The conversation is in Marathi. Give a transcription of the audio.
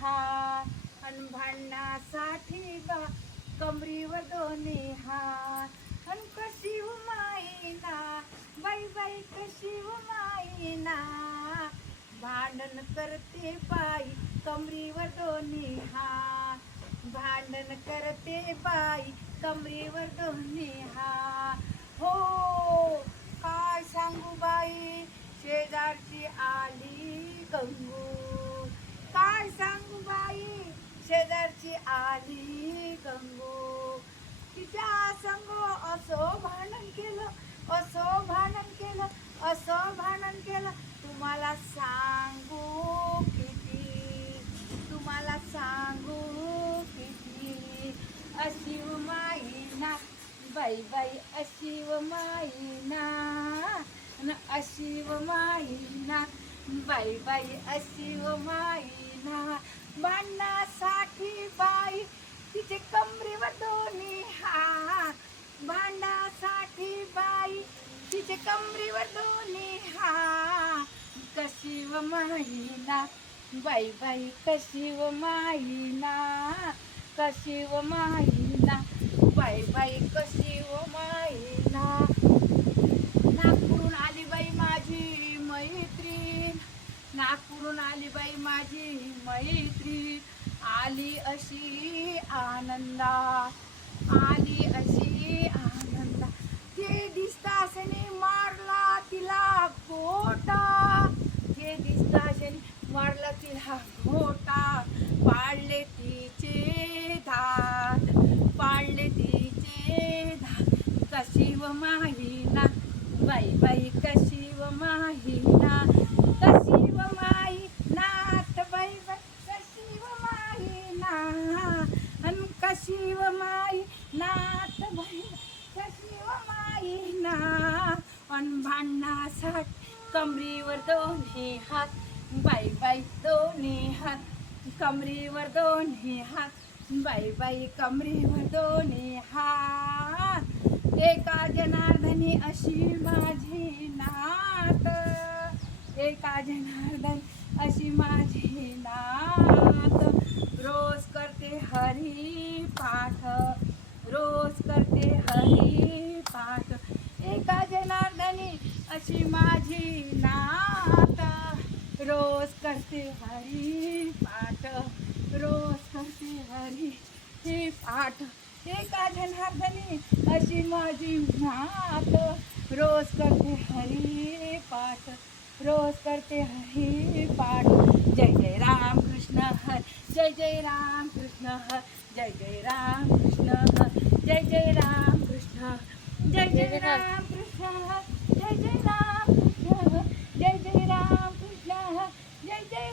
हात अन भांडणासाठी बा कमरीवतो दोन्ही अन कशी हो माईना बाई बाई कशी हो माईना भांडण करते बाई कमरीवर दोन्ही हात. भांडण करते बाई कमरीवर दोन्ही हात. हो काय सांगू बाई? शेजारची आली गंगू काय सांगू बाई शेजारची आली गंगू. तिच्या संग असं भांडण केलं असं भांडण केलं असं भांडण केलं. तुम्हाला सांगू किती? तुम्हाला सांगू किती? अशिव माईना बाई बाई अशिव माईना. न अशिव माईना बाई बाई अशिव माई कशी माईना बाई बाई कशी व माईना कशी व माईना बाई बाई कशी व माईना नागपूरून आली बाई माझी मैत्रीण नागपूरून आली बाई माझी मैत्रीण. आली अशी आनंदा आली अशी आनंदा. ते दिसता दिसतासने मारला तिला गोटा ते दिसतासने मारला तिला. घोटा पाळले तिचे धात पाळले तिचे धात कशी व माहिना बाई बाई कशी व माहिना कशी व माई नाथ बाई बाई कशी व माई ना अन कशी व माई नाथ बाई कशी व माई ना अन भांडणासाठी कमरीवर दोन्ही हात बाई बाई दोन्ही हात कमरीवर दोन्ही हात. बाई बाई कमरीवर दोन्ही हात. एका जनार्दनी अशी माझी नात. एका जनार्दन अशी माझी नात. रोज करते हरी पाठ. रोज करते हरी पाठ. एका जनार्दनी अशी माझी नात. रोज करते हरी पाठ रोज करते हरी हे पाठ. एका जनार्दनी अशी माझी नात रोज करते हरी पाठ रोज करते हरी पाठ. जय जय राम कृष्ण हर जय जय राम कृष्ण हर जय जय राम कृष्ण हर जय जय राम कृष्ण जय जय राम. कृष्ण हर जय जय राम कृष्ण हर जय जय राम कृष्ण हर जय जय